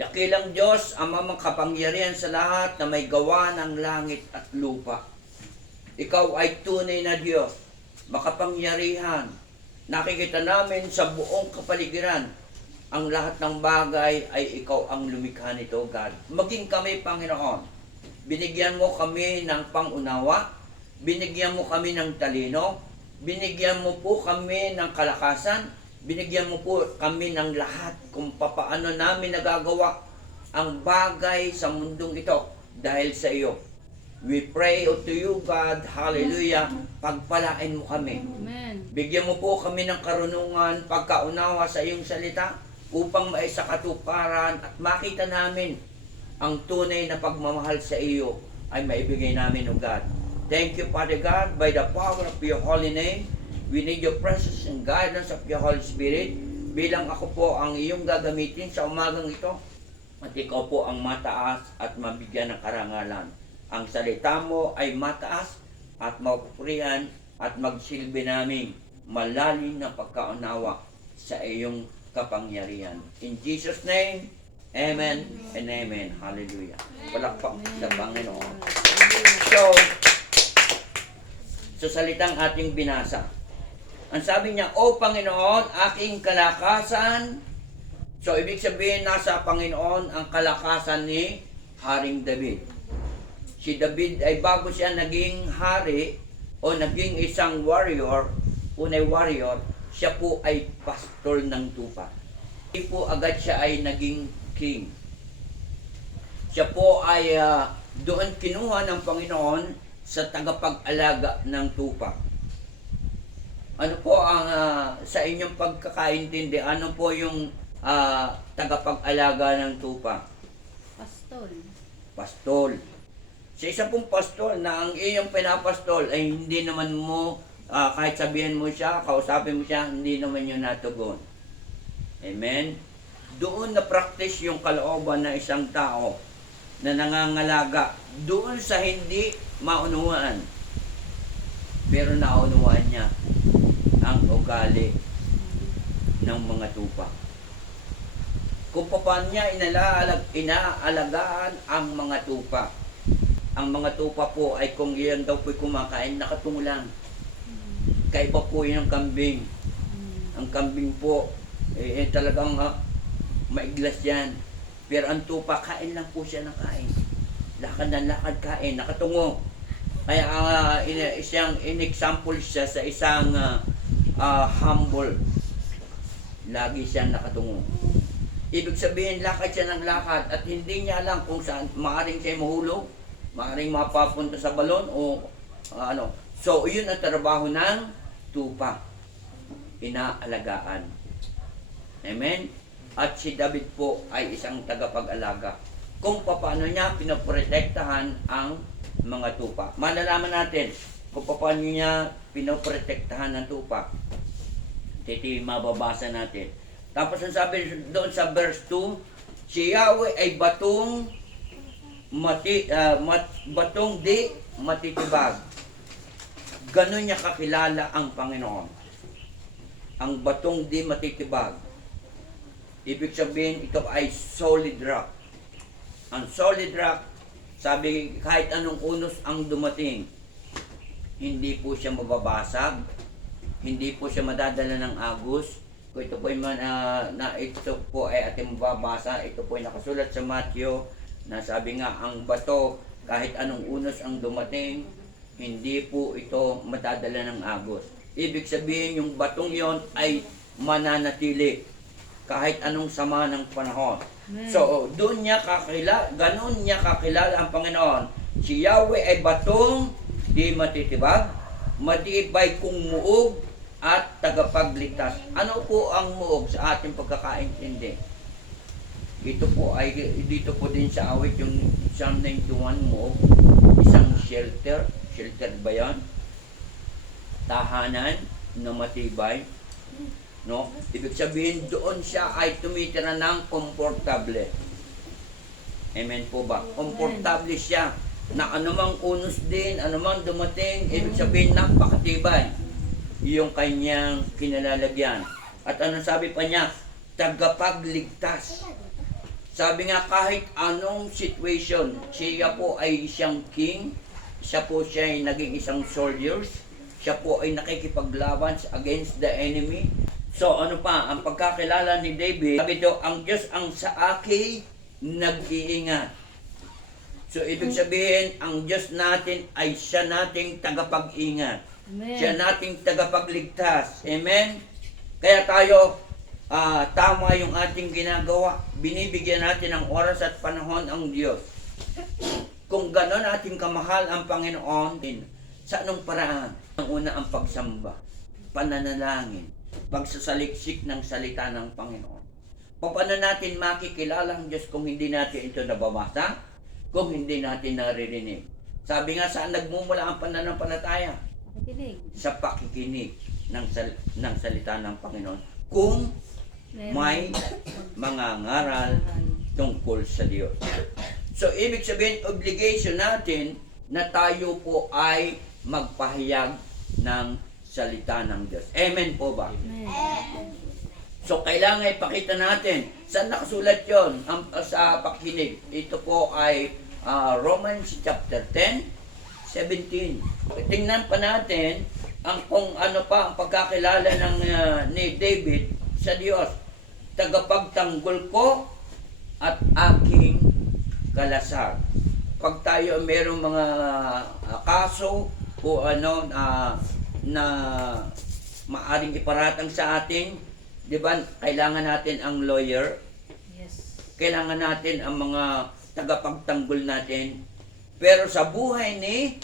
Dakilang Diyos, Ama makapangyarihan sa lahat na may gawa ng langit at lupa. Ikaw ay tunay na Diyos, makapangyarihan. Nakikita namin sa buong kapaligiran, ang lahat ng bagay ay ikaw ang lumikha nito, God. Maging kami, Panginoon, binigyan mo kami ng pangunawa, binigyan mo kami ng talino, binigyan mo po kami ng kalakasan, binigyan mo po kami ng lahat kung papaano namin nagagawa ang bagay sa mundong ito dahil sa iyo. We pray to you, God, hallelujah, pagpalain mo kami. Amen. Bigyan mo po kami ng karunungan, pagkaunawa sa iyong salita upang maisakatuparan at makita namin ang tunay na pagmamahal sa iyo ay maibigay namin, O God. Thank you, Father God, by the power of your holy name. We need your presence and guidance of your Holy Spirit. Bilang ako po ang iyong gagamitin sa umagang ito, at ikaw po ang mataas at mabigyan ng karangalan. Ang salita mo ay mataas at mapupurihan at magsilbi namin malalim na pagkaunawa sa iyong kapangyarihan. In Jesus' name, Amen and Amen. Hallelujah. Palakpak sa Panginoon. So, salitang ating binasa. Ang sabi niya, O Panginoon, aking kalakasan. So, ibig sabihin, nasa Panginoon ang kalakasan ni Haring David. Si David ay bago siya naging hari o naging isang warrior, unay warrior, siya po ay pastor ng tupa. Hindi po agad siya ay naging king. Siya po ay doon kinuha ng Panginoon sa tagapag-alaga ng tupa. Ano po ang sa inyong pagkakaintindi, ano po yung tagapag-alaga ng tupa? Pastol. Pastol. Sa isa pong pastol na ang iyong pinapastol ay hindi naman mo, kahit sabihin mo siya, kausapin mo siya, hindi naman yun natugon. Amen? Doon na practice yung kalooban ng isang tao na nangangalaga. Doon sa hindi maunawaan. Pero naunawaan niya ang ugali ng mga tupa. Kung paano niya inaalagaan ang mga tupa. Ang mga tupa po ay kung iyan daw po'y kumakain, nakatungo lang. Kaiba po yun ang kambing. Ang kambing po, talagang maiglas yan. Pero ang tupa, kain lang po siya ng kain. Lakad na lakad kain, nakatungo. Kaya isang in-example siya sa isang humble. Lagi siya nakatungo. Ibig sabihin, lakad siya ng lakad at hindi niya alam kung saan maaaring siya mahulog, maaaring mapapunta sa balon o ano. So, yun ang trabaho ng tupa. Inaalagaan. Amen? At si David po ay isang tagapag-alaga. Kung paano niya pinoprotektahan ang mga tupa. Malalaman natin kung paano niya pinoprotektahan ng tupa. Mababasa natin. Tapos ang sabi doon sa verse 2, si Yahweh ay batong di matitibag. Ganon niya kakilala ang Panginoon. Ang batong di matitibag. Ibig sabihin, ito ay solid rock. Ang solid rock, sabi, kahit anong unos ang dumating, hindi po siya mababasag, hindi po siya madadala ng agos. Kung ito po ito po ay ating mababasa, ito po ay nakasulat sa Matthew, na sabi nga, ang bato, kahit anong unos ang dumating, hindi po ito madadala ng agos. Ibig sabihin, yung batong yon ay mananatili kahit anong sama ng panahon. So, doon niya ganon niya kakilala ang Panginoon. Si Yahweh ay batong di matitibag, matibay kung muog at tagapagligtas. Ano po ang muog sa ating pagkakaintindi? Dito po din sa awit yung Psalm 91, muog, isang shelter ba yan? Tahanan na matibay. No? Ibig sabihin, doon siya ay tumitira ng komportable. Amen po ba? Komportable siya na anumang unos din, anumang dumating, ibig sabihin napakatibay yung kanyang kinalalagyan. At ano sabi pa niya? Tagapagligtas. Sabi nga kahit anong situation, siya po ay isang king, siya po siya ay naging isang soldiers, siya po ay nakikipaglaban against the enemy. So ano pa, ang pagkakilala ni David, sabi daw, ang Diyos ang sa akin nag-iingat. So ibig sabihin, ang Diyos natin ay siya nating tagapag-ingat. Amen. Siya nating tagapagligtas. Amen? Kaya tayo, tama yung ating ginagawa. Binibigyan natin ng oras at panahon ang Diyos. Kung gano'n ating kamahal ang Panginoon, sa anong paraan? Ang una ang pagsamba, pananalangin, pagsasaliksik ng salita ng Panginoon. Paano natin makikilala ang Diyos kung hindi natin ito nababasa? Kung hindi natin naririnig? Sabi nga, saan nagmumula ang pananampalataya? Pakikinig. Sa pakikinig ng salita ng Panginoon. Kung may mga ngaral tungkol sa Diyos. So, ibig sabihin, obligation natin na tayo po ay magpahayag ng salita ng Diyos. Amen po ba? Amen. So, kailangan ipakita natin. Saan nakasulat yun? Sa pakikinig. Ito po ay Romans chapter 10, 17. Tingnan pa natin kung ano pa ang pagkakilala ni David sa Diyos. Tagapagtanggol ko at aking kalasag. Pag tayo mayroong mga kaso o ano na maaring iparatang sa atin, di ba, kailangan natin ang lawyer, Yes. kailangan natin ang mga tagapagtanggol natin. Pero sa buhay ni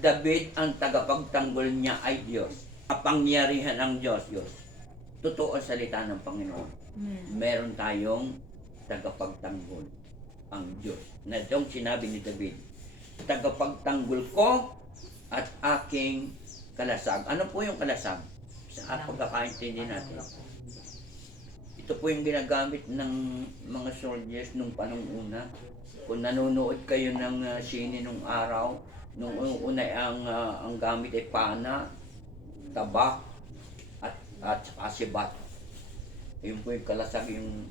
David, ang tagapagtanggol niya ay Diyos. Kapangyarihan ang Diyos. Totoo ang salita ng Panginoon. Amen. Meron tayong tagapagtanggol, ang Diyos. Na itong sinabi ni David, tagapagtanggol ko at aking kalasag. Ano po yung kalasag? Sa pagkakaintindi natin. Ito po yung ginagamit ng mga soldiers nung panong una. Kung nanonood kayo ng sine nung araw, nung una ang gamit ay pana, tabak, at saka sibat. Yun po yung kalasag, yung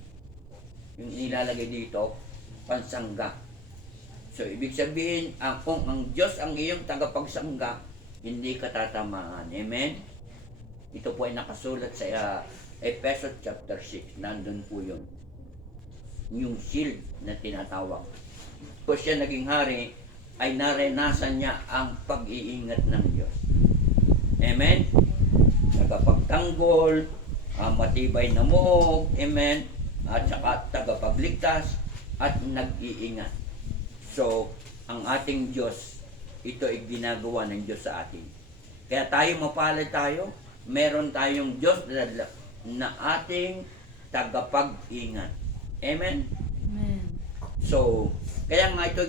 nilalagay dito, pansangga. So, ibig sabihin, kung ang Diyos ang iyong tagapagsangga, hindi ka tatamaan. Amen? Ito po ay nakasulat sa Ephesians chapter 6. Nandun po yun. Yung shield na tinatawag. Kung siya naging hari, ay naranasan niya ang pag-iingat ng Diyos. Amen? Tagapagtanggol, matibay na muog, amen? At saka tagapagligtas at nag-iingat. So, ang ating Diyos, ito ay ginagawa ng Diyos sa atin. Kaya tayo mapalad tayo, meron tayong Diyos na ating tagapag-ingat. Amen? Amen. So, kaya nga ito,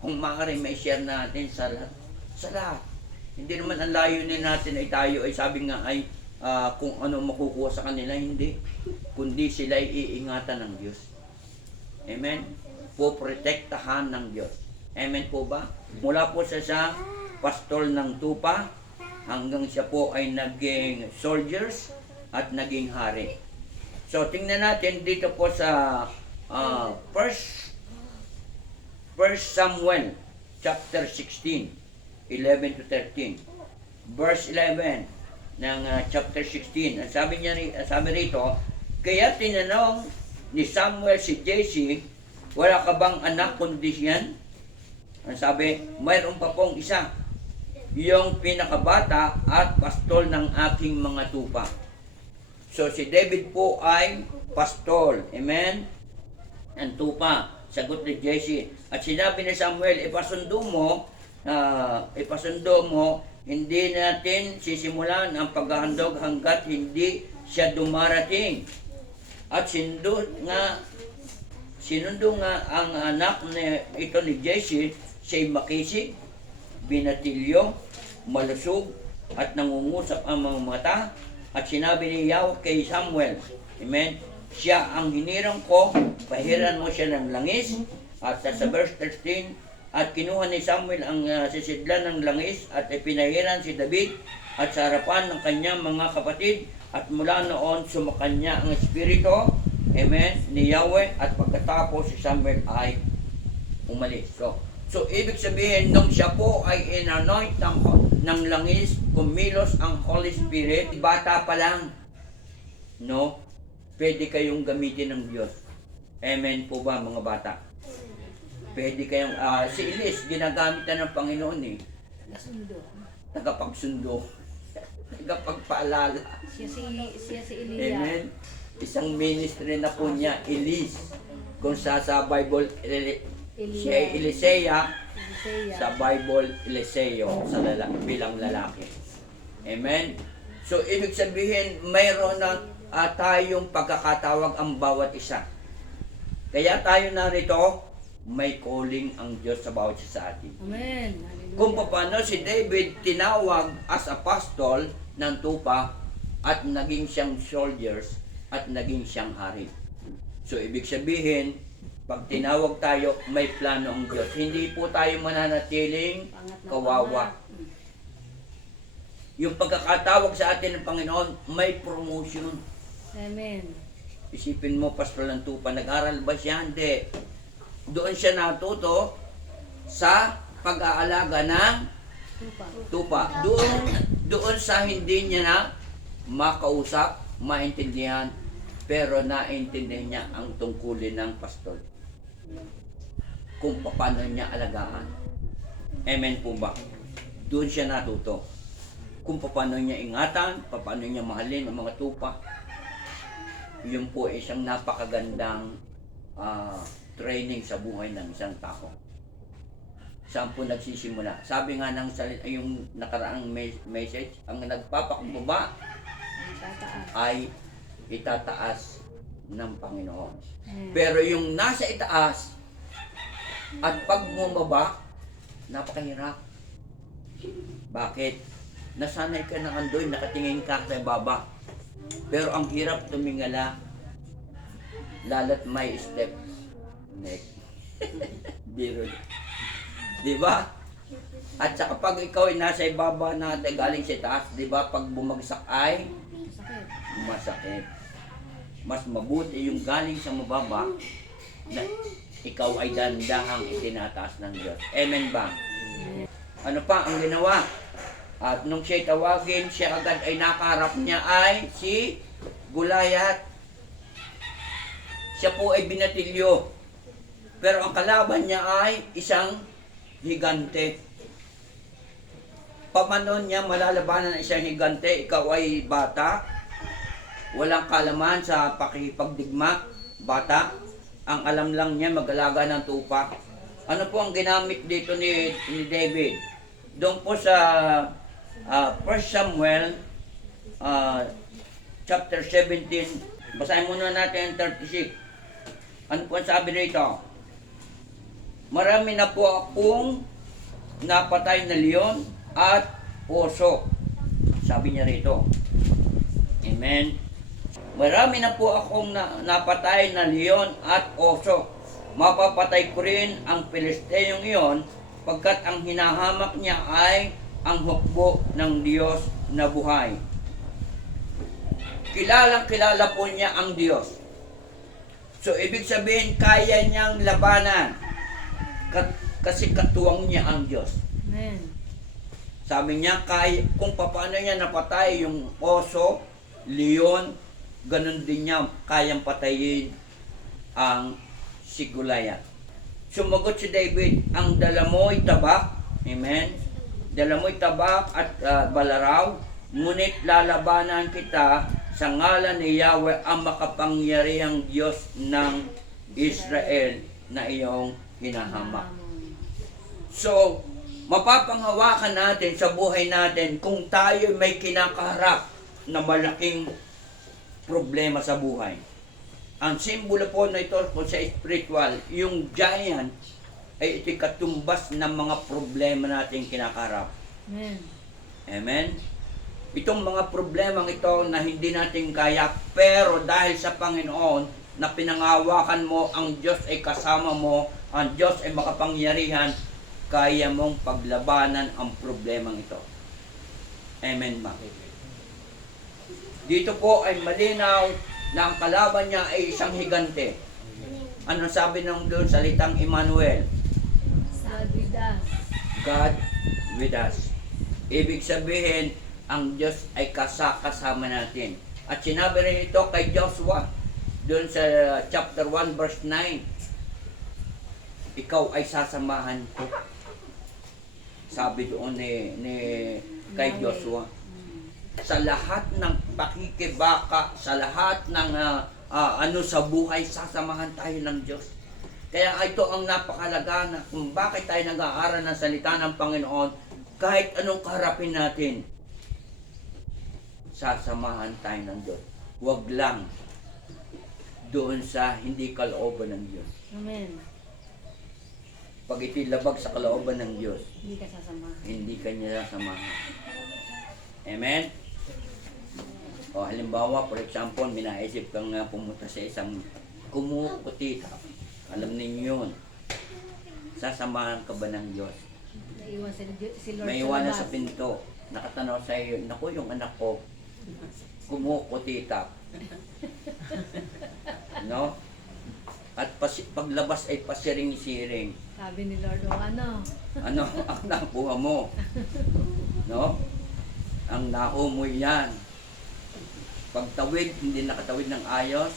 kung maaari may share natin sa lahat. Hindi naman ang layunin natin ay tayo ay sabi nga ay kung ano makukuha sa kanila, hindi. Kundi sila ay iingatan ng Diyos. Amen? Poprotektahan ng Diyos. Amen po ba? Mula po sa pastol ng tupa hanggang siya po ay naging soldiers at naging hari. So, tingnan natin dito po sa First Samuel chapter 16, 11 to 13. Verse 11 ng chapter 16. Sabi rito, kaya tinanong ni Samuel si Jesse, wala ka bang anak kundi yan? Ang sabi, mayroon pa pong isa, yung pinakabata at pastol ng aking mga tupa. So si David po ay pastol. Amen? Ang tupa. Sagot ni Jesse. At sinabi ni Samuel, ipasundo mo, hindi natin sisimulan ang paghahandog hanggat hindi siya dumarating. At sinundo nga ang anak ito ni Jesse, siya'y makisig, binatilyo, malusog, at nangungusap ang mga mata. At sinabi ni Yahweh kay Samuel, amen, siya ang hinirang ko, pahiran mo siya ng langis. At sa verse 13, at kinuha ni Samuel ang sisidlan ng langis at ipinahiran si David at sa harapan ng kanyang mga kapatid. At mula noon sumakanya ang espiritu Amen? Ni Yahweh, at pagkatapos si Samuel ay umalis. So ibig sabihin, nung siya po ay in-anoint ng langis, kumilos ang Holy Spirit, bata pa lang, no? Pwede kayong gamitin ng Diyos. Amen po ba mga bata? Pwede kayong, si Elis, ginagamit na ng Panginoon eh. Nasundo. Tagapagsundo. Tagapagpaalala. Siya si Elia. Amen. Isang ministry na po niya, Elis. Kung sa Bible, siya ay Elisea, Elisea. sa Bible, Eliseo, bilang lalaki. Amen. So, ibig sabihin, mayroon na tayong pagkakatawag ang bawat isa. Kaya tayo narito, may calling ang Diyos sa bawat isa sa atin. Amen. Hallelujah. Kung paano si David tinawag as apostol ng tupa at naging siyang soldiers at naging siyang hari. So, ibig sabihin, pag tinawag tayo, may plano ang Diyos. Hindi po tayo mananatiling Pangat na kawawa. pangat. Yung pagkakatawag sa atin ng Panginoon, may promotion. Amen. Isipin mo, Pastor ng Tupa, nag-aral ba siya? Hindi. Doon siya natuto sa pag-aalaga ng Tupa. tupa. Doon sa hindi niya na makausap, maintindihan, pero naintindihan niya ang tungkulin ng pastor. Kung paano niya alagaan. Amen po ba? Doon siya natuto. Kung paano niya ingatan, paano niya mahalin ang mga tupa. Yun po ay isang napakagandang training sa buhay ng isang tao. Saan po nagsisimula? Sabi nga ng salita, yung nakaraang message, ang nagpapakumbaba Tataas. ay itataas ng Panginoon. Amen. Pero yung nasa itaas at pag bumaba, napakahirap. Bakit? Nasanay ka na andoy, nakatingin ka sa baba. Pero ang hirap tumingala, lalo't may step. Next. Biro. Di ba? At saka pag ikaw ay nasa ibaba na galing sa taas, di ba? Pag bumagsak ay Sakit. masakit. Mas mabuti yung galing sa mababa na ikaw ay dandahang itinataas ng Diyos. Amen ba? Ano pa ang ginawa? At nung siya tawagin, siya agad ay nakaharap niya ay si Goliath. Siya po ay binatilyo. Pero ang kalaban niya ay isang higante. Paano niya malalabanan ang isang higante? Ikaw ay bata, walang kalaman sa pakipagdigma, bata. Ang alam lang niya mag-alaga ng tupa. Ano po ang ginamit dito ni David? Doon po sa 1 Samuel chapter 17, basahin muna natin ang 36. Ano po ang sabi rito? Marami na po akong napatay na leon at oso. Sabi niya rito. Amen. Marami na po akong napatay na leon at oso. Mapapatay ko rin ang Pilisteyong iyon pagkat ang hinahamak niya ay ang hukbo ng Diyos na buhay. Kilalang kilala po niya ang Diyos. So ibig sabihin kaya niyang labanan kasi katuwang niya ang Diyos. Amen. Sabi niya, kung paano niya napatay yung oso, leon, ganun din niya kayang patayin ang si Goliath. Sumagot si David, ang dala mo'y tabak, amen, dala mo'y tabak at balaraw, ngunit lalabanan kita sa ngalan ni Yahweh ang makapangyarihang Diyos ng Israel na iyong hinahamak. So, mapapanghawakan natin sa buhay natin kung tayo may kinakaharap na malaking problema sa buhay. Ang simbolo po na ito kung sa spiritual, yung giant ay ito'y katumbas ng mga problema natin kinakaharap. Amen. Amen? Itong mga problemang ito na hindi natin kaya, pero dahil sa Panginoon, na pinangawakan mo, ang Diyos ay kasama mo, ang Diyos ay makapangyarihan, kaya mong paglabanan ang problemang ito. Amen ba? Dito po ay malinaw na ang kalaban niya ay isang higante. Ano sabi ng doon salitang Emmanuel? God with us. God with us. Ibig sabihin, ang Diyos ay kasama natin. At sinabi rin ito kay Joshua, doon sa chapter 1 verse 9, ikaw ay sasamahan ko. Sabi doon ni kay Joshua. Sa lahat ng pakikibaka, sa lahat ng sa buhay, sasamahan tayo ng Diyos. Kaya ito ang napakalaga na kung bakit tayo nag-aaral ng salita ng Panginoon, kahit anong kaharapin natin, sasamahan tayo ng Diyos. Huwag lang doon sa hindi kalooban ng Diyos. Amen. Pag ito'y labag sa kalooban ng Diyos, Hindi ka sasama. hindi ka niya sasamahan. Amen? O halimbawa, for example, minaisip kang pumunta sa isang kumukutika. Alam ninyo yun. Sasamahan ka ba ng Diyos? Naiwan si Lord May sa iwanan labas. sa pinto. Nakatanaw sa iyo, naku, yung anak ko, kumukutika. No? At paglabas ay pasiring-siring. Sabi ni Lord, ano? Ano ang nakuha mo? No? Ang naumoy yan. Pagtawid, hindi nakatawid ng ayos.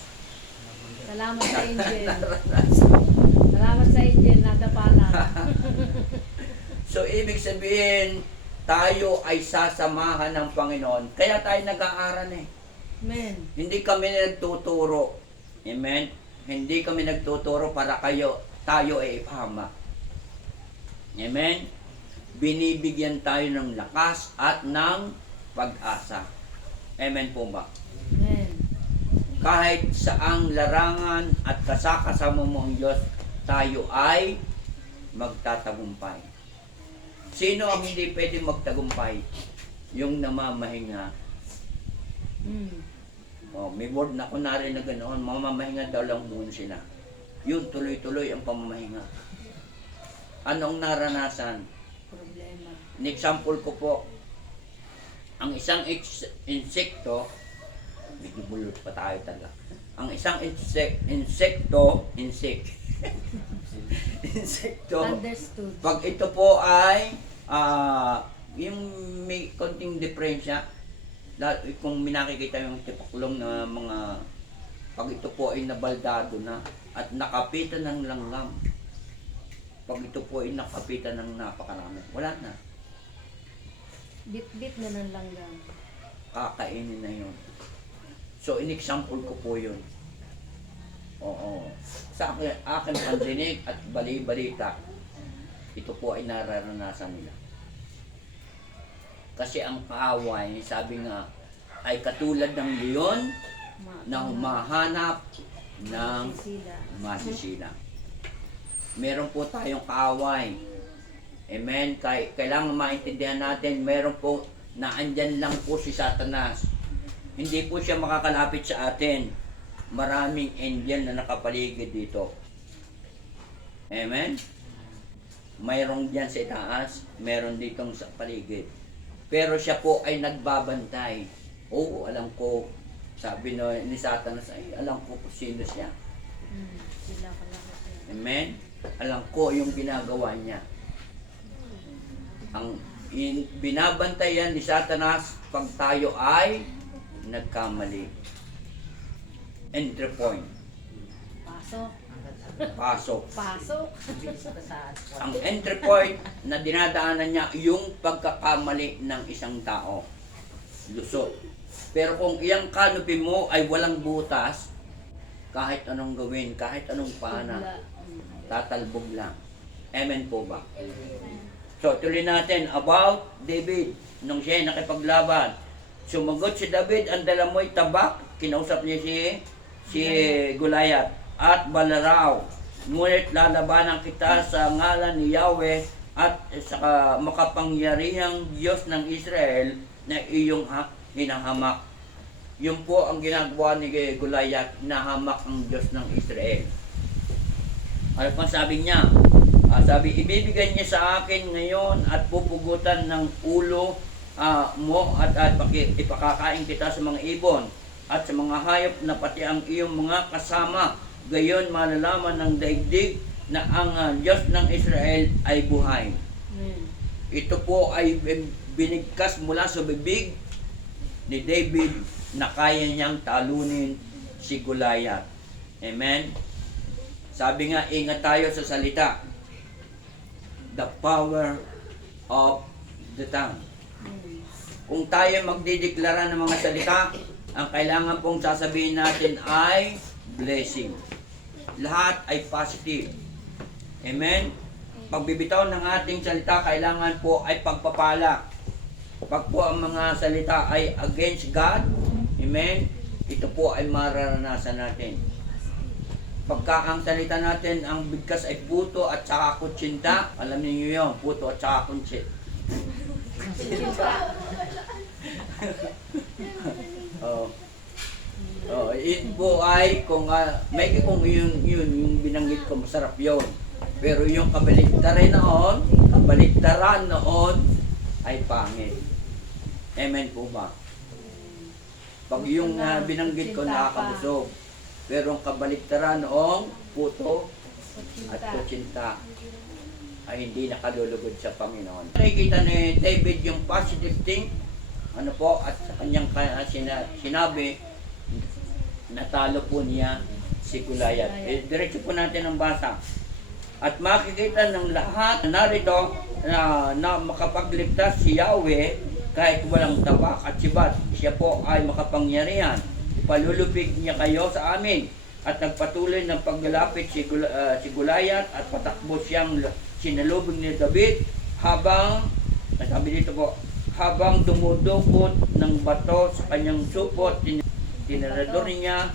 Salamat sa angel. Salamat sa angel, nadapa lang. So, ibig sabihin, tayo ay sasamahan ng Panginoon. Kaya tayo nag-aaral eh. Amen. Hindi kami nagtuturo. Amen? Hindi kami nagtuturo para tayo ay ipahama. Amen? Binibigyan tayo ng lakas at ng pag-asa. Amen po ba? Amen. Kahit saang larangan at kasakasama mo ang Diyos, tayo ay magtatagumpay. Sino ang hindi pwede magtagumpay? Yung namamahinga. May word na kunwari na ganoon, mamamahinga daw lang muna sila. Yun, tuloy-tuloy ang pamamahinga. Anong naranasan? Problema. An example ko po, ang isang insekto, medyo bulot pa tayo talaga. Ang isang insekto, Understood. pag ito po ay, yung may konting diferensya, kung minakikita yung tipaklong na mga, pag ito po ay nabaldado na at nakapitan ng langgam, pag ito po ay nakapitan ng napakarami, wala na. Bit-bit na ng langgam. Kakainin na yun. So, in-example ko po yun. Oo. Sa akin pandinig at bali-balita, ito po ay nararanasan nila. Kasi ang kaaway, sabi nga, ay katulad ng leon na humahanap ng Sila. masisila. Meron po tayong kaaway. Amen. Kailangan maintindihan natin, meron po na andyan lang po si Satanas. Hindi po siya makakalapit sa atin. Maraming angel na nakapaligid dito. Amen. Mayroong diyan sa itaas, meron ditong sa paligid. Pero siya po ay nagbabantay. Oo, alam ko. Sabi ni Satanas, ay alam ko kung sino siya. Sila pala kasi. Amen. Alam ko yung ginagawa niya. Ang binabantayan ni Satanas pag tayo ay nagkamali. Entry point. Pasok. Pasok. Pasok. Ang entry point na dinadaanan niya yung pagkakamali ng isang tao. Lusot. Pero kung iyang canopy mo ay walang butas, kahit anong gawin, kahit anong pana, Bigla. tatalbog lang. Amen po ba? So, tuloy natin about David. Nung siya ay nakipaglaban, sumagot si David, ang dala mo'y tabak. Kinausap niya si Goliath at balaraw. Ngunit lalabanan kita sa ngalan ni Yahweh at sa makapangyarihang Diyos ng Israel na iyong hinahamak. Yun po ang ginagawa ni Goliath, hinahamak ang Diyos ng Israel. Ano pang sabi niya? Sabi, ibibigay niya sa akin ngayon at pupugutan ng ulo mo at ipakakain kita sa mga ibon. at sa mga hayop na pati ang iyong mga kasama. Gayon malalaman ng daigdig na ang Diyos ng Israel ay buhay. Amen. Ito po ay binigkas mula sa bibig ni David na kaya niyang talunin si Goliath. Amen? Sabi nga, ingat tayo sa salita. The power of the tongue. Kung tayo magdideklara ng mga salita, ang kailangan pong sasabihin natin ay blessing. Lahat ay positive. Amen? Pagbibitaw ng ating salita, kailangan po ay pagpapala. Pag po ang mga salita ay against God, amen, ito po ay mararanasan natin. Pagka ang salita natin, ang bigkas ay puto at saka kutsinta, alam niyo yun, puto at saka kutsinta. Oh. Oh, it po ay kung kung yun yung binanggit ko masarap yun. Pero yung kabaligtaran noon ay pangit. Amen po ba? Pag yung binanggit ko nakakabusog. Pero ang kabaligtaran noong puto at kutsinta ay hindi nakalulugod sa Panginoon. Nakikita ni David yung positive thing, ano po, at sa kanyang sinabi, natalo po niya si Goliath. Diretso po natin ang basa. At makikita ng lahat na narito na makapagligtas si Yahweh kahit walang tabak at sibat. Siya po ay makapangyarihan. Palulupig niya kayo sa amin. At nagpatuloy ng paglalapit si Goliath at patakbo siyang sinalubong ni David habang, sabi dito po, habang dumudukot ng bato sa kanyang supot, tinarador niya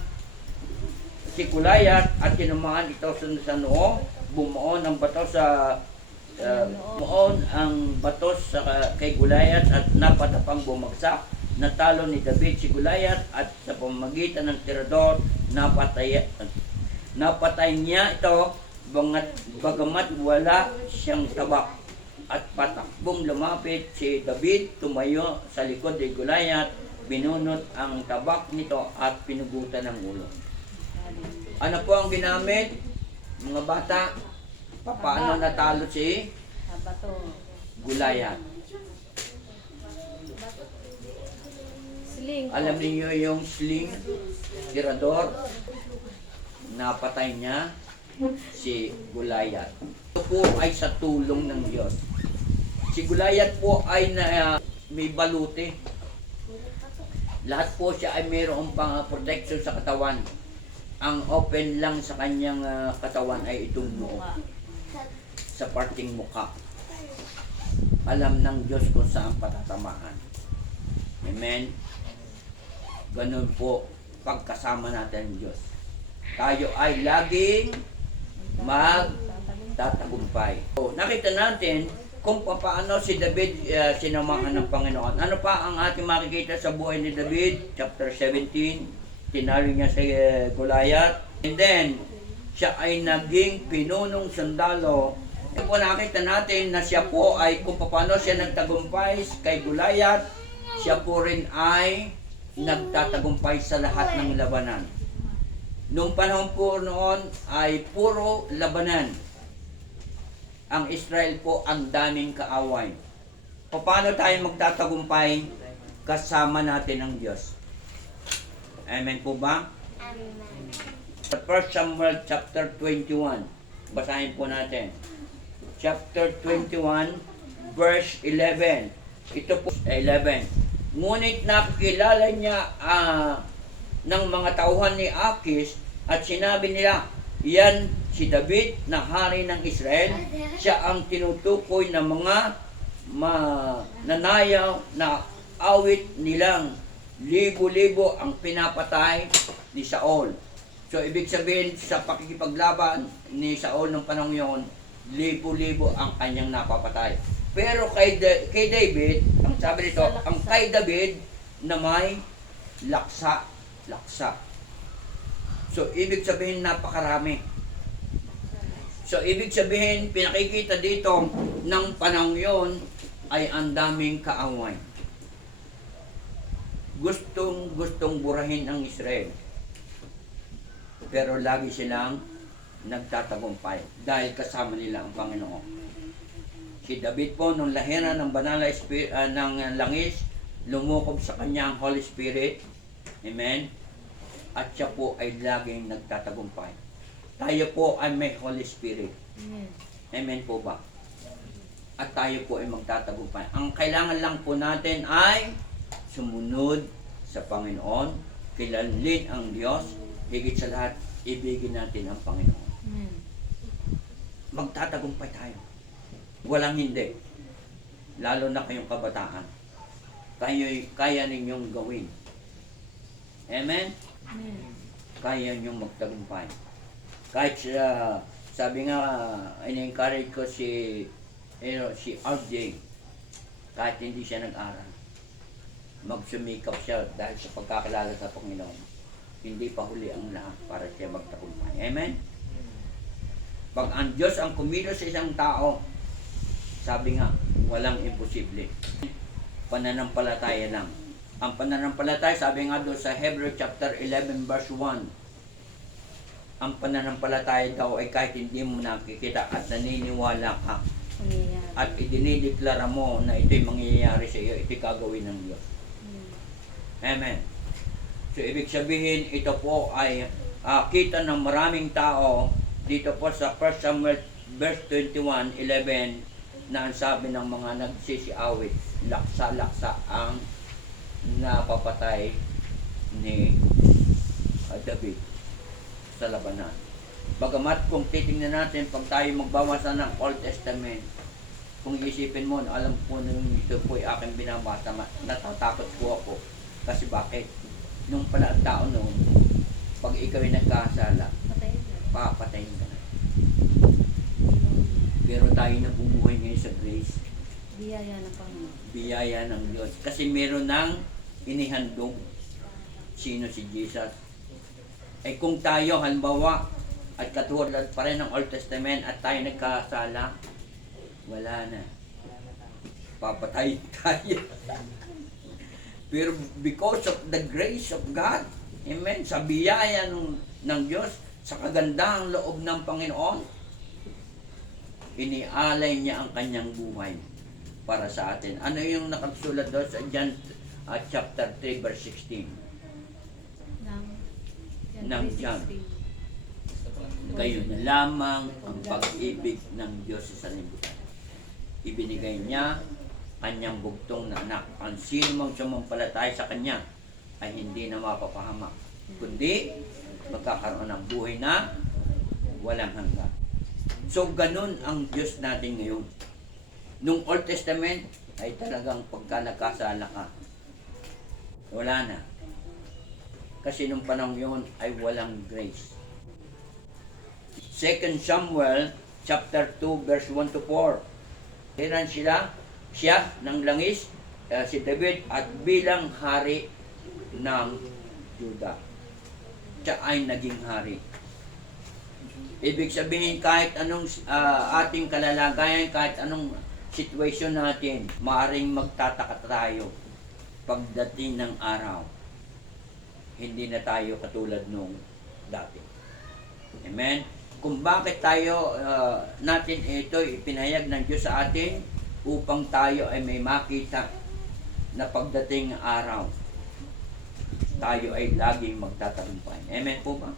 si Goliath at tinamaan ito sa noo. Bumuon ang bato kay Goliath at napatapang bumagsak. Natalo ni David si Goliath at sa pamamagitan ng tirador napatay niya ito bagamat wala siyang tabak. At patakbong lumapit si David, tumayo sa likod ni Goliath, binunot ang tabak nito at pinugutan ng ulo. Ano po ang ginamit? Mga bata, paano natalo si Goliath? Sling. Alam niyo yung sling, tirador, napatay niya si Goliath. Ito po ay sa tulong ng Diyos. Si Goliath po ay may baluti. Lahat po siya ay mayroong pang protection sa katawan. Ang open lang sa kanyang katawan ay itong noo. Sa parting mukha. Alam ng Diyos kung saan patatamaan. Amen? Ganun po pagkasama natin ng Diyos. Tayo ay laging magtatagumpay. So, nakita natin kung paano si David sinamahan ng Panginoon. Ano pa ang ating makikita sa buhay ni David? Chapter 17, tinalo niya si Goliath. And then, siya ay naging pinunong sundalo. E po nakita natin na siya po ay kung paano siya nagtagumpay kay Goliath, siya po rin ay nagtatagumpay sa lahat ng labanan. Noong panahon po noon ay puro labanan. Ang Israel po ang daming kaaway. Paano tayo magtatagumpay? Kasama natin ang Diyos. Amen po ba? Amen. 1 Samuel chapter 21. Basahin po natin. Chapter 21, verse 11. Ito po 11. Ngunit nakikilala niya ng mga tauhan ni Akis at sinabi nila, yan si David na hari ng Israel. Siya ang tinutukoy ng mga mananayaw na awit nilang libo-libo ang pinapatay ni Saul. So ibig sabihin sa pakikipaglaban ni Saul ng panahon yon, libo-libo ang kanyang napapatay. Pero kay David, ang sabi dito, ang kay David na may laksa. So, ibig sabihin napakarami. So, ibig sabihin, pinakikita dito ng panahon yon ay ang daming kaaway. gustong burahin ang Israel. Pero lagi silang nagtatagumpay dahil kasama nila ang Panginoon. Si David po, nung lahira ng banal na ng langis, lumukob sa kanya ang Holy Spirit. Amen? At siya po ay laging nagtatagumpay. Tayo po ay may Holy Spirit. Amen. Amen po ba? At tayo po ay magtatagumpay. Ang kailangan lang po natin ay sumunod sa Panginoon, kilalin ang Diyos, higit sa lahat, ibigin natin ang Panginoon. Amen. Magtatagumpay tayo. Walang hindi. Lalo na kayong kabataan. Kayo'y kaya ninyong gawin. Amen? Amen. Kaya ninyong magtagumpay. Kahit sabi nga, in-encourage ko si RJ, kahit hindi siya nag-aral, magsumikap siya dahil sa pagkakilala sa Panginoon. Hindi pa huli ang lahat para siya magtagumpay. Amen? Pag ang Diyos ang kumilos sa isang tao, sabi nga, walang imposible. Pananampalataya lang. Ang pananampalataya, sabi nga doon sa Hebrew chapter 11 verse 1, ang pananampalataya daw ay kahit hindi mo nakikita at naniniwala ka Pangyayari. at idinideklara mo na ito'y mangyayari sa iyo, ito'y gagawin ng Diyos. Amen. Amen. So, ibig sabihin, ito po ay kita ng maraming tao dito po sa 1 Samuel verse 21:11 na ang sabi ng mga nagsisiawit, laksa-laksa ang napapatay ni David sa labanan. Bagamat kung titingnan natin, pag tayo magbabasa ng Old Testament, kung isipin mo, alam po nung ito po ay aking binabasa, natatakot po ako. Kasi bakit? Nung pala ang tao noon, pag ikaw ay nagkasala, Patay na. papatayin ka na. Pero tayo na bumuhay ngayon sa grace, Biyaya ng Panginoon. biyaya ng Diyos. Kasi meron ng inihandog. Sino si Jesus? Ay kung tayo, halimbawa, at katulad pa rin ng Old Testament at tayo nagkasala, wala na. Papatay tayo. Pero because of the grace of God, amen, sa biyaya ng Diyos, sa kagandahang loob ng Panginoon, inialay niya ang kanyang buhay para sa atin. Ano yung nakasulat doon sa John chapter 3 verse 16? Ng John. Gayon na lamang ang pag-ibig ng Diyos sa sanlibutan. Ibinigay niya kanyang bugtong na anak. Ang sino mang sumampalataya sa kanya ay hindi na mapapahamak, kundi magkakaroon ng buhay na walang hanggan. So, ganun ang Diyos natin ngayon. Nung Old Testament, ay talagang pagka nagkasala ka, wala na. Kasi nung panahon yun ay walang grace. 2 Samuel chapter 2 verse 1 to 4. Tiran siya ng langis, si David, at bilang hari ng Juda. Siya ay naging hari. Ibig sabihin, kahit anong ating kalalagayan, kahit anong situation natin, maaaring magtataka tayo pagdating ng araw. Hindi na tayo katulad nung dati. Amen? Kung bakit tayo, natin ito ipinahayag ng Diyos sa atin upang tayo ay may makita na pagdating ng araw, tayo ay laging magtatagumpay. Amen po ba?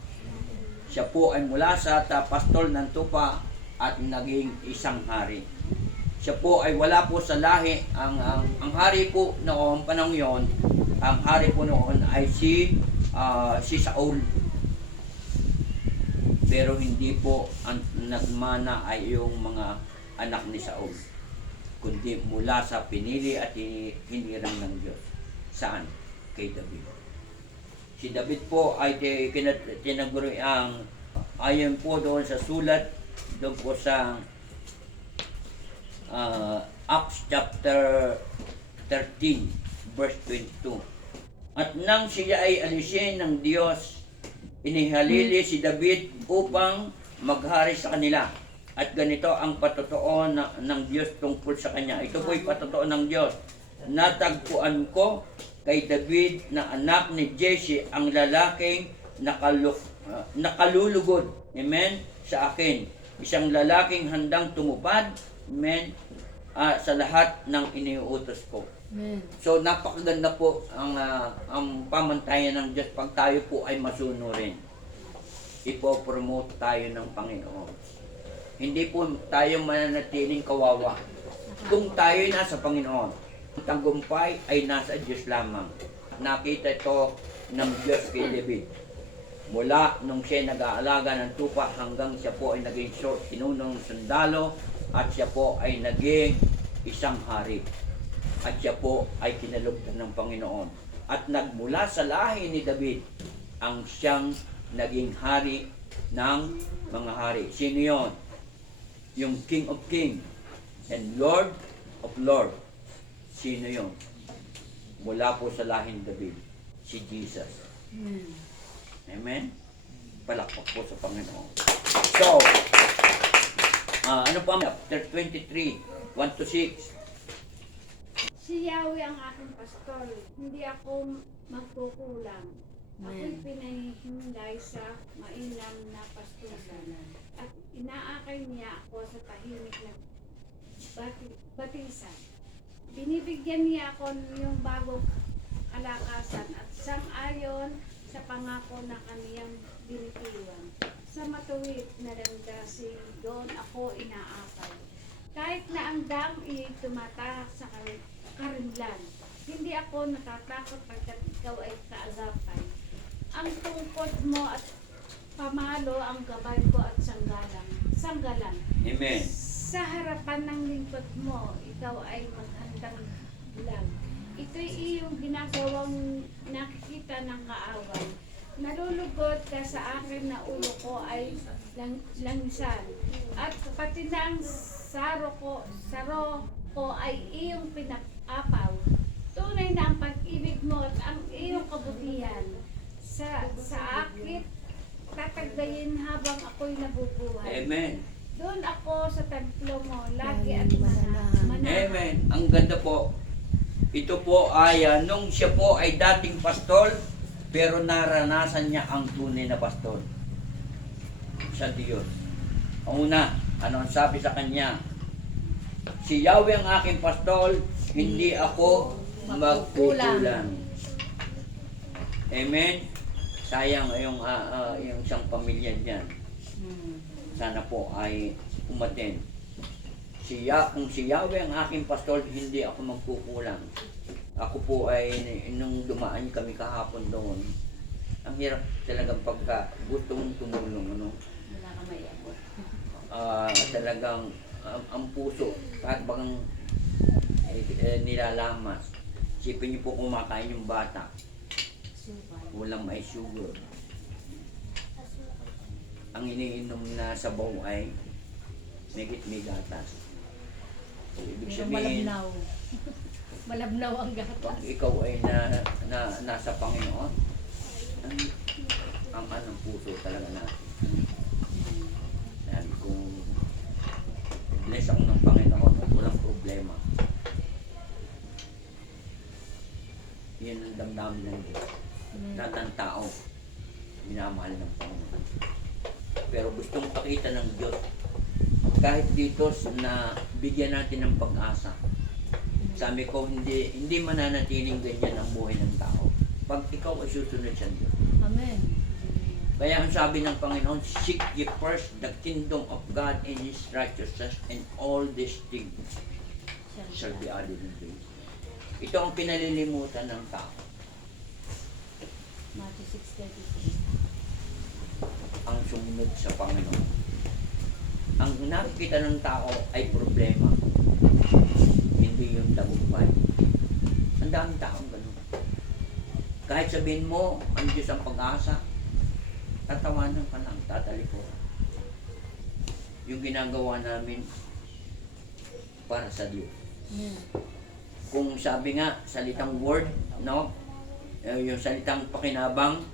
Siya po ay mula sa pastol ng tupa at naging isang hari. Siya po ay wala po sa lahi. Ang hari po noong panahon yon, ang hari po noon ay si Saul. Pero hindi po ang nagmana ay yung mga anak ni Saul, kundi mula sa pinili at hinirang ng Diyos. Saan? Kay David. Si David po ay tinaguri ang ayon po doon sa sulat doon po sa Acts chapter 13 verse 22. At nang siya ay alisin ng Diyos, inihalili si David upang maghari sa kanila. At ganito ang patotoo ng Diyos tungkol sa kanya. Ito po'y patotoo ng Diyos. Natagpuan ko kay David na anak ni Jesse ang lalaking nakalulugod, amen, sa akin. Isang lalaking handang tumupad, amen, sa lahat ng iniuutos ko. Amen. So napakaganda po ang pamantayan ng Diyos pag tayo po ay masunurin. Ipopromote tayo ng Panginoon. Hindi po tayo mananatiling kawawa. Kung tayo nasa Panginoon, ang tagumpay ay nasa Diyos lamang. Nakita ito ng Diyos kay David. Mula nung siya nag-aalaga ng tupa hanggang siya po ay naging sinunong sundalo at siya po ay naging isang hari. At siya po ay kinalugdan ng Panginoon. At nagmula sa lahi ni David ang siyang naging hari ng mga hari. Sino yun? Yung King of Kings and Lord of Lords. Sino yun? Mula po sa lahi ni David, si Jesus. Amen. Amen? Palakpak po sa Panginoon. So, ano pa? Chapter 23, 1-6. Si Yahweh ang aking pastol, hindi ako magkukulang. Ako'y Amen. pinahihinday sa mainam na pastulan. At inaakay niya ako sa tahimik na batisan. Binibigyan niya ako ng bagong kalakasan at sang-ayon sa pangako na kaniyang binitiwan. Sa matuwid na damdasin, doon ako inaakay. Kahit na ang dam iya'y tumatahak sa karimlan, hindi ako natatakot pagkat ikaw ay kaagapay. Ang tungkod mo at pamalo ang gabay ko at sanggalan. Amen. Sa harapan ng lingkod mo, ikaw ay maghandang bulag. Ito'y iyong ginagawang nakikita ng kaaway. Nalulugod ka sa akin na ulo ko ay langisan. At pati na ang saro ko ay iyong pinag-apaw. Tunay na ang pag-ibig mo at ang iyong kabutihan. Sa akit, tatagdayin habang ako'y nabubuhay. Amen. Doon ako sa templo mo, lagi at manahan. Amen. Ang ganda po. Ito po ay, nung siya po ay dating pastol, pero naranasan niya ang tunay na pastol sa Diyos. Ang una, ano ang sabi sa kanya? Si Yahweh ang aking pastol, hindi ako magkukulang. Amen. Sayang yung isang pamilya diyan. Sana po ay umaten. Kung si Yahweh ang aking pastol, hindi ako magkukulang. Ako po ay, nung dumaan kami kahapon doon, ang hirap talagang pagka gusto mong tumulong, ano? Wala ka may abot. Talagang ang puso, kahit bagang nilalamas. Sipin niyo po kumakain yung bata, Supal. walang may sugar. Ang iniinom na sabaw ay may gatas. So, ibig Pero sabihin, malabnaw. Malabnaw ang pag gatas. ikaw ay nasa Panginoon, ang anong puso talaga natin. Dahil kung bless ako ng Panginoon, walang problema. Yan ang damdamin ng Diyos. Lahat ng tao, minamahal ng Panginoon. Pero gustong pakita ng Diyos, kahit dito na bigyan natin ng pag-asa. Sabi ko, hindi mananatiling ganyan ang buhay ng tao. Pag ikaw ay susunod sa Diyos. Amen. Kaya ang sabi ng Panginoon, seek ye first the kingdom of God and His righteousness, and all these things shall be added unto you. Ito ang pinalilimutan ng tao. Matthew 6:33. Ang sumunod sa Panginoon. Ang nakikita ng tao ay problema. Hindi yung tagumpay. Ang daming taong ganun. Kahit sabihin mo, ang Diyos ang pag-asa, tatawanan ka lang, tataliko. Yung ginagawa namin para sa Diyos. Amen. Kung sabi nga, salitang word, no? Yung salitang pakinabang,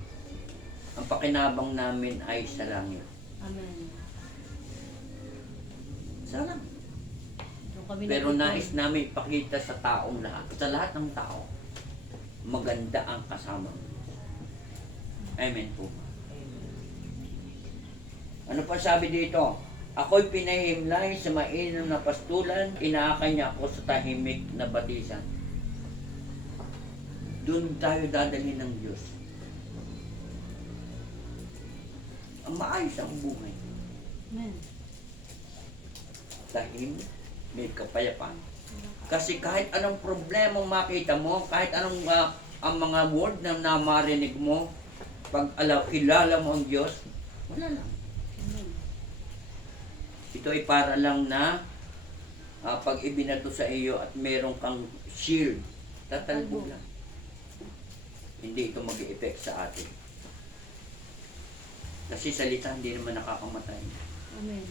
ang pakinabang namin ay sa langit. Amen. Sa lang. Doon kami Pero nag-ipon. nais namin ipakita sa taong lahat, sa lahat ng tao, maganda ang kasama mo. Amen po. Ano pa sabi dito? Ako'y pinahimlay sa mainam na pastulan, inaakay niya ako sa tahimik na batisan. Doon tayo dadalhin ng Diyos. Ang maayos ang buhay. Amen. Tahimik, may kapayapaan. Kasi kahit anong problema makita mo, kahit anong ang mga word na marinig mo, pag kilala mo ang Diyos, wala lang. Amen. Ito ay para lang na pag ibinato sa iyo at meron kang shield, tatalbo lang. Hindi ito mag-e-effect sa atin. Kasi salita hindi naman nakakamatay. Amen.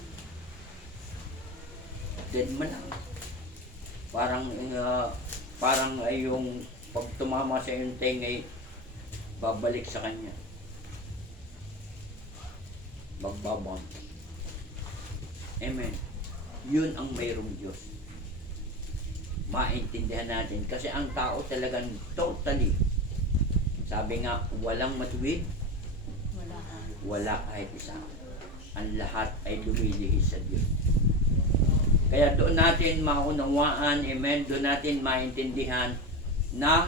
Dead man lang. Parang ay yung pag tumama sa iyong tengay, babalik sa kanya. Magbabon. Amen. Yun ang mayroong Diyos. Maintindihan natin. Kasi ang tao talagang totally, sabi nga, walang matuwid, Wala ka. wala kahit isa. Ang lahat ay lumilihis sa Diyos. Kaya doon natin maunawaan, amen, doon natin maintindihan na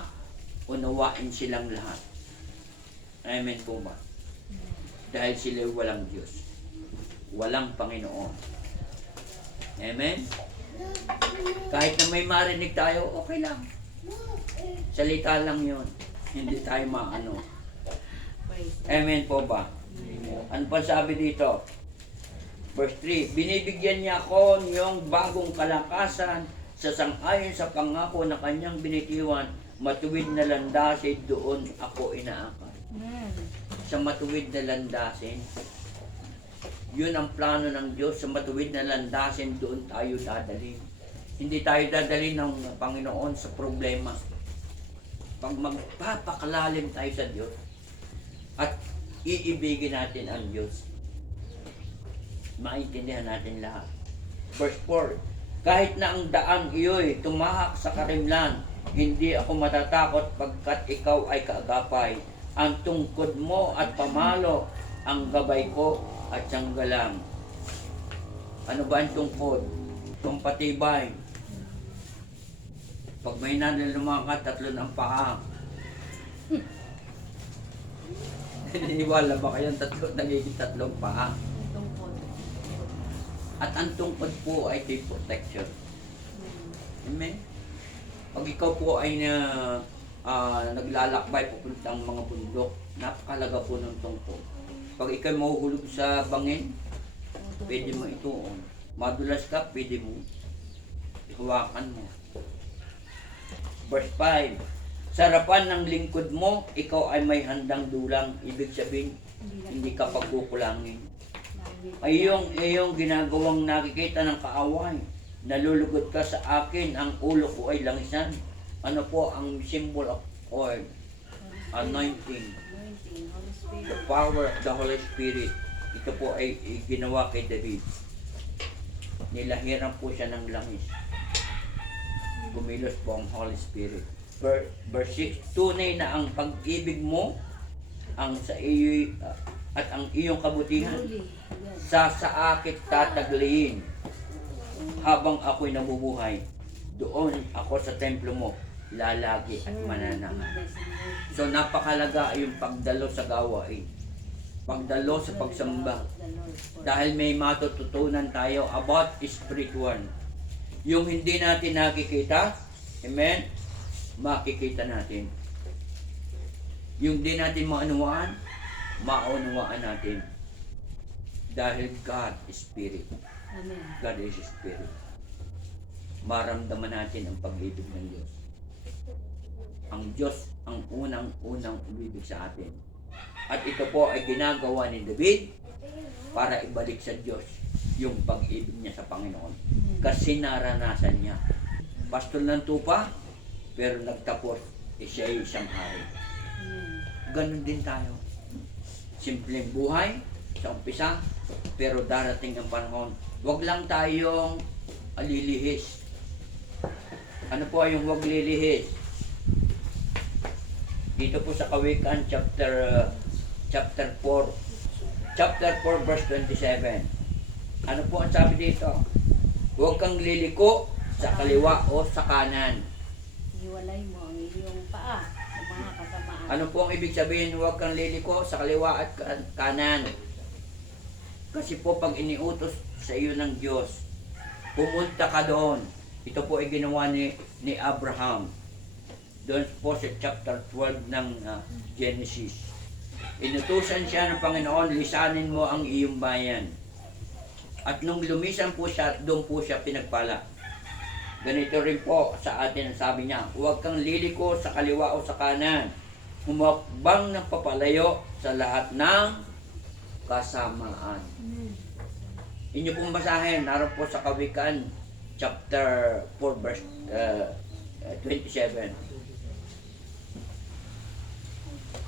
unawain silang lahat. Amen po ba? Dahil sila walang Diyos. Walang Panginoon. Amen? Kahit na may marinig tayo, okay lang. Salita lang yon. Hindi tayo maano. Praise God. Amen po ba? Amen. Ano pa sabi dito? Verse 3, binibigyan niya ako niyong bagong kalakasan sa sangayon sa pangako na kanyang binitiwan, matuwid na landasin doon ako inaakay. Amen. Sa matuwid na landasin, yun ang plano ng Diyos, sa matuwid na landasin doon tayo dadalhin. Hindi tayo dadalhin ng Panginoon sa problema. Pag magpapakalalim tayo sa Diyos at iibigin natin ang Diyos, maintindihan natin lahat. Verse 4, kahit na ang daang iyo'y tumahak sa karimlan, hindi ako matatakot pagkat ikaw ay kaagapay. Ang tungkod mo at pamalo, ang gabay ko at siyanggalang. Ano ba ang tungkod? Itong patibay. Pag may lumakat, tatlo ng paa. Naniniwala ba kayong nagiging tatlong paa? Tungkod. At ang tungkod po ay kay protection. Amen? Pag ikaw po ay naglalakbay papuntang mga bundok, napakalaga po ng tungkod. Pag ikaw mahuhulog sa bangin, pwede mo ituon. Madulas ka, pwede mo ihawakan mo. Verse 5, sa harapan ng lingkod mo, ikaw ay may handang dulang. Ibig sabihin, hindi ka pagkukulangin. Ay iyong ginagawang nakikita ng kaaway. Nalulugod ka sa akin, ang ulo ko ay langisan. Ano po ang symbol of oil? Anointing. Anointing, Holy Spirit. The power of the Holy Spirit. Ito po ay ginawa kay David. Nilahiran po siya ng langis. Kumilos po ang Holy Spirit. Verse 6, tunay na ang pag-ibig mo ang sa iyo at ang iyong kabutihan Holy. Yes. sa akit tatagliin habang ako'y nabubuhay. Doon ako sa templo mo lalagi at mananahan. So napakalaga yung pagdalo sa gawain. Pagdalo sa pagsamba. Dahil may matututunan tayo about spiritual. Yung hindi natin nakikita, amen, makikita natin. Yung di natin maunawaan, maunawaan natin. Dahil God is Spirit. Amen. God is Spirit. Maramdaman natin ang pag-ibig ng Diyos. Ang Diyos ang unang-unang umibig sa atin. At ito po ay ginagawa ni David para ibalik sa Diyos yung pag-ibig niya sa Panginoon. Kasi naranasan niya. Pastol ng tupa, pero nagtapos, siya ay isang hari. Amen. Ganon din tayo. Simpleng buhay, sa umpisa, pero darating ang panahon. Huwag lang tayong lilihis. Ano po yung huwag lilihis? Dito po sa Kawikaan chapter 4 verse 27. Ano po ang sabi dito? Huwag kang liliko sa kaliwa o sa kanan. Iwalay mo ang iyong paa sa mga kasamaan. Ano po ang ibig sabihin? Huwag kang liliko sa kaliwa at kanan. Kasi po pag iniutos sa iyo ng Diyos, pumunta ka doon. Ito po ay ginawa ni Abraham. Doon po sa chapter 12 ng Genesis. Inutusan siya ng Panginoon, lisanin mo ang iyong bayan. At nung lumisan po siya, doon po siya pinagpala. Ganito rin po sa atin ang sabi niya, huwag kang liliko sa kaliwa o sa kanan. Humakbang ng papalayo sa lahat ng kasamaan. Inyo pong basahin, naroon po sa Kawikaan, chapter 4, verse 27.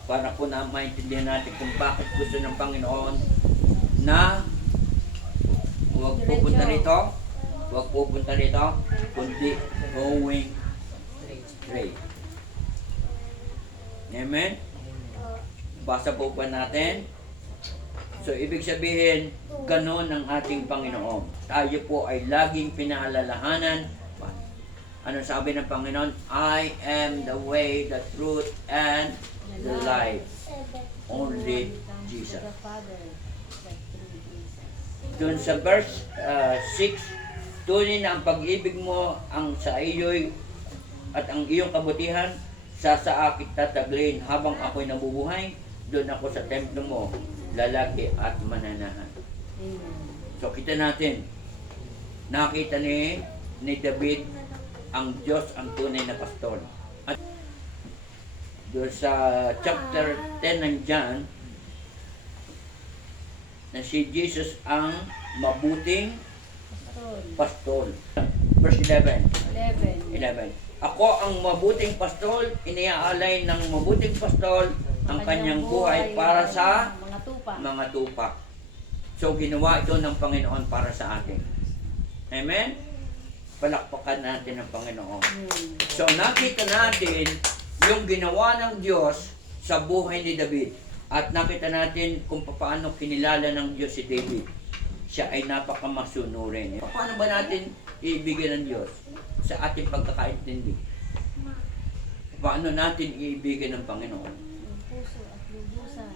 Para po na maintindihan natin kung bakit gusto ng Panginoon na huwag pupunta rito, kundi going straight. Amen? Basa po ba natin? So, ibig sabihin, ganon ang ating Panginoon. Tayo po ay laging pinaalalahanan. Ano sabi ng Panginoon? I am the way, the truth, and the life. Only Jesus. Doon sa verse 6, tunin ang pag-ibig mo ang sa iyo'y at ang iyong kabutihan sa akin tataglin habang ako'y nabubuhay. Doon ako sa templo mo, lalaki at mananahan. So kita natin, nakita ni David ang Diyos ang tunay na pastor. At doon sa chapter 10 ng John, na si Jesus ang mabuting pastor. Verse 11. 11. Ako ang mabuting pastor, iniaalay ng mabuting pastor ang kanyang buhay para sa mga tupa. So ginawa ito ng Panginoon para sa atin. Amen? Palakpakan natin ang Panginoon. So nakita natin yung ginawa ng Diyos sa buhay ni David. At nakita natin kung paano kinilala ng Diyos si David. Siya ay napakamasunurin. Paano ba natin iibigin ng Diyos sa ating pagkakaintindi? Paano natin iibigin ng Panginoon? Puso at lubusan.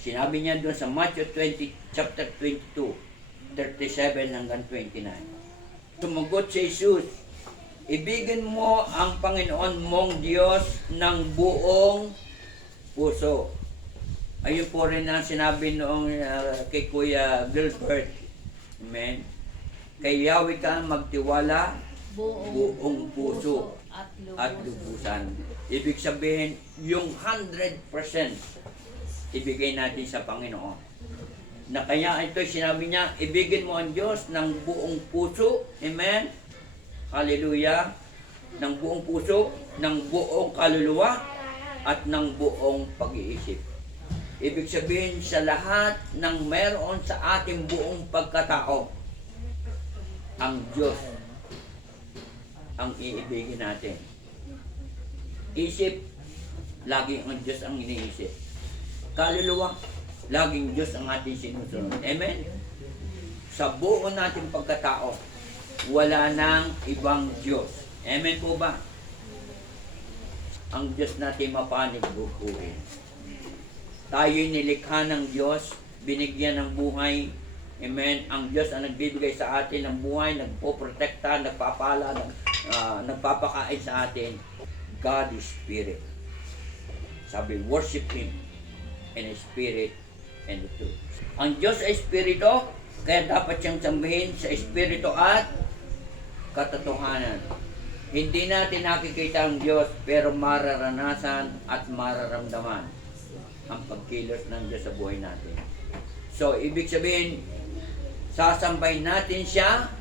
Sinabi niya doon sa Matthew 20, chapter 22, 37 hanggang 29. Sumagot si Jesus, ibigin mo ang Panginoon mong Diyos ng buong puso. Ayun po rin ang sinabi noong kay Kuya Gilbert. Amen. Kay Yahweh ka magtiwala buong puso at lubusan. Ibig sabihin, yung 100% ibigay natin sa Panginoon. Na kaya ito sinabi niya, ibigin mo ang Diyos ng buong puso. Amen. Hallelujah. Ng buong puso, ng buong kaluluwa, at ng buong pag-iisip. Ibig sabihin sa lahat ng meron sa ating buong pagkatao, ang Diyos ang iibigin natin. Isip, laging ang Diyos ang iniisip. Kaluluwa, laging Diyos ang ating sinusunod. Amen? Sa buo nating pagkatao, wala nang ibang Diyos. Amen po ba? Ang Diyos natin mapanig bukuin. Tayo'y nilikha ng Diyos, binigyan ng buhay. Amen. Ang Diyos ang nagbibigay sa atin ng buhay, nagpoprotekta, nagpapala, nagpapakain sa atin. God is Spirit. Sabi, worship Him in Spirit and the truth. Ang Diyos ay Espiritu, kaya dapat siyang sambihin sa Espiritu at katotohanan. Hindi natin nakikita ang Diyos, pero mararanasan at mararamdaman ang pagkilos ng Diyos sa buhay natin. So, ibig sabihin, sasambay natin siya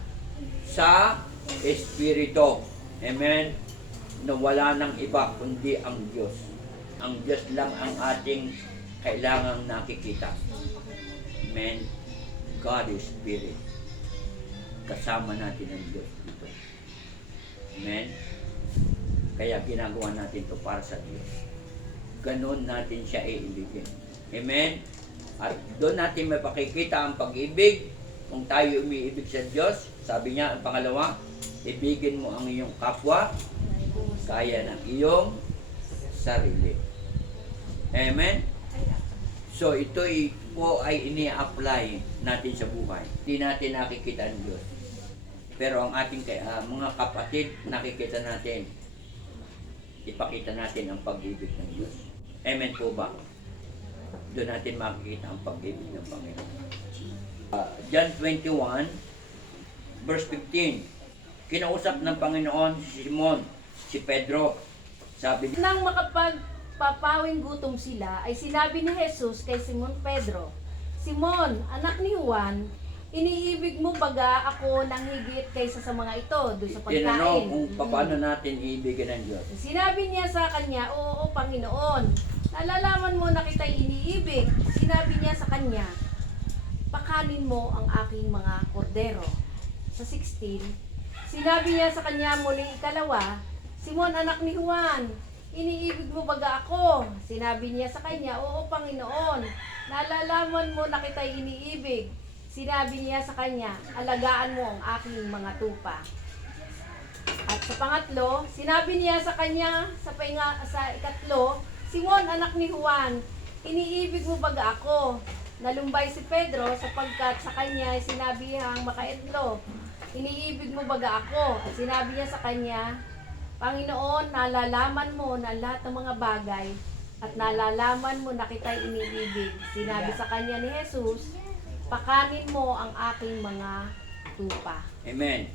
sa Espiritu. Amen? Na wala nang iba kundi ang Diyos. Ang Diyos lang ang ating kailangang nakikita. Amen? God is Spirit. Kasama natin ang Diyos dito. Amen? Kaya ginagawa natin ito para sa Diyos. ganun natin siya iibigin. Amen? At doon natin mapakikita ang pag-ibig. Kung tayo umiibig sa Diyos, sabi niya, ang pangalawa, ibigin mo ang iyong kapwa, kaya ng iyong sarili. Amen? So, ito po ay ini-apply natin sa buhay. Hindi natin nakikita ang Diyos. Pero ang ating mga kapatid, nakikita natin. Ipakita natin ang pag-ibig ng Diyos. Amen po ba? Doon natin makikita ang pag-ibig ng Panginoon. John 21, verse 15. Kinausap ng Panginoon si Simon, si Pedro. Sabi niya, Nang makapagpapawing gutom sila, ay sinabi ni Jesus kay Simon Pedro, Simon, anak ni Juan, iniibig mo baga ako ng higit kaysa sa mga ito doon sa tinanong pagkain? kung paano natin iibigin ang Diyos. Sinabi niya sa kanya, Oo, Panginoon, nalalaman mo na kita'y iniibig. Sinabi niya sa kanya, pakanin mo ang aking mga kordero. Sa 16, sinabi niya sa kanya muling ikalawa, Simon, anak ni Juan, iniibig mo baga ako? Sinabi niya sa kanya, Oo, Panginoon, nalalaman mo na kita'y iniibig. Sinabi niya sa kanya, alagaan mo ang aking mga tupa. At sa pangatlo, sinabi niya sa kanya, sa ikatlo, Simon, anak ni Juan, iniibig mo baga ako? Nalumbay si Pedro sapagkat sa kanya ay sinabi ang makaitlo, iniibig mo baga ako? At sinabi niya sa kanya, Panginoon, nalalaman mo na lahat ng mga bagay at nalalaman mo na kita'y iniibig. Sinabi sa kanya ni Jesus, pakanin mo ang aking mga tupa. Amen.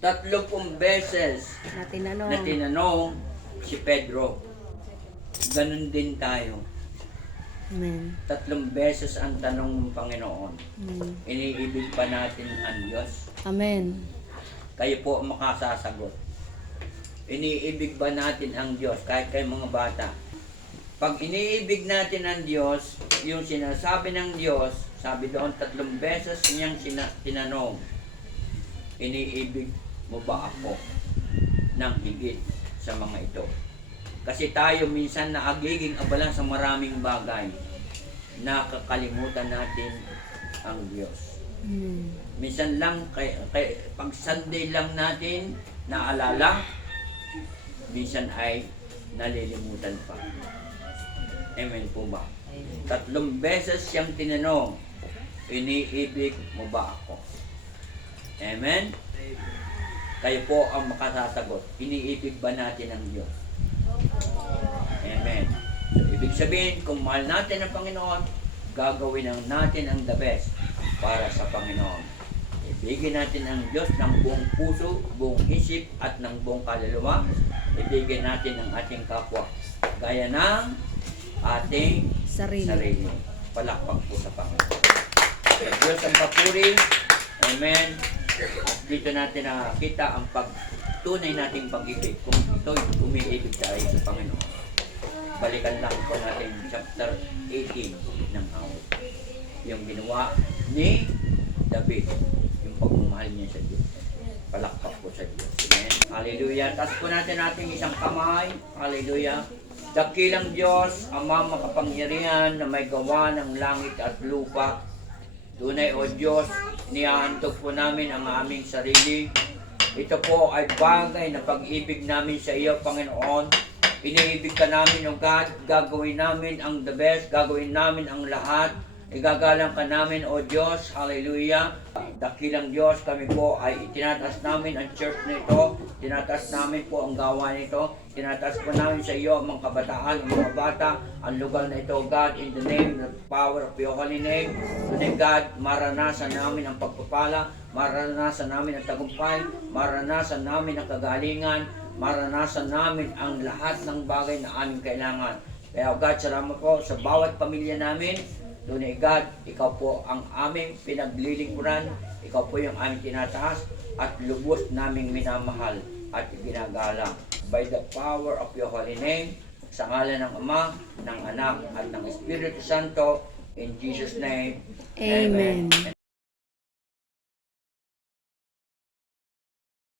30 beses Na tinanong. na tinanong si Pedro. Ganun din tayo. Amen. 3 beses ang tanong ng Panginoon. Amen. Iniibig pa natin ang Diyos? Amen. Kayo po ang makasasagot. Iniibig ba natin ang Diyos kahit kayo mga bata? Pag iniibig natin ang Diyos, yung sinasabi ng Diyos, sabi doon 3 beses niyang tinanong, iniibig mo ba ako ng higit sa mga ito? Kasi tayo minsan naagiging abala sa maraming bagay. Nakakalimutan natin ang Diyos. Minsan lang, pag Sunday lang natin naalala, minsan ay nalilimutan pa. Amen po ba? 3 beses siyang tinanong, iniibig mo ba ako? Amen? Kayo po ang makasasagot. Iniibig ba natin ang Diyos? Amen. So, ibig sabihin, kung mahal natin ang Panginoon, gagawin natin ang the best para sa Panginoon. Ibigin natin ang Diyos ng buong puso, buong isip, at ng buong kaluluwa. Ibigin natin ang ating kapwa. Gaya ng ating sarili. Palakpak po sa Panginoon. Kaya Diyos ang papuri. Amen. At dito natin nakakita ang tunay nating pag-ibig. Kung ito'y umiibig tayo sa Panginoon. Balikan lang po natin chapter 18 ng awit. Yung ginawa ni David. Yung pagmamahal niya sa Diyos. Palakpak po sa Diyos. Amen. Hallelujah. Taas po natin ating isang kamay. Hallelujah. Dakilang Diyos, Ama makapangyarihan na may gawa ng langit at lupa. Tunay o Diyos, nihahandog po namin ang aming sarili. Ito po ay bagay na pag-ibig namin sa iyo, Panginoon. Iniibig ka namin, O God. Gagawin namin ang the best. Gagawin namin ang lahat. Igagalang ka namin, O Diyos. Hallelujah. Dakilang Diyos, kami po ay itinataas namin ang church nito. Tinataas namin po ang gawa nito. Tinataas po namin sa iyo ang mga kabataan, ang mga bata, ang lugar na ito, God, in the name, the power of your holy name. Today, God, maranasan namin ang pagpapala, maranasan namin ang tagumpay, maranasan namin ang kagalingan, maranasan namin ang lahat ng bagay na aming kailangan. Kaya, God, salamat po sa bawat pamilya namin. Tunay, God, ikaw po ang aming pinaglilingkuran, ikaw po yung aming tinataas, at lubos naming minamahal at ginagalang. By the power of your holy name, sa ngalan ng Ama, ng Anak, at ng Espiritu Santo, in Jesus' name, Amen. Amen.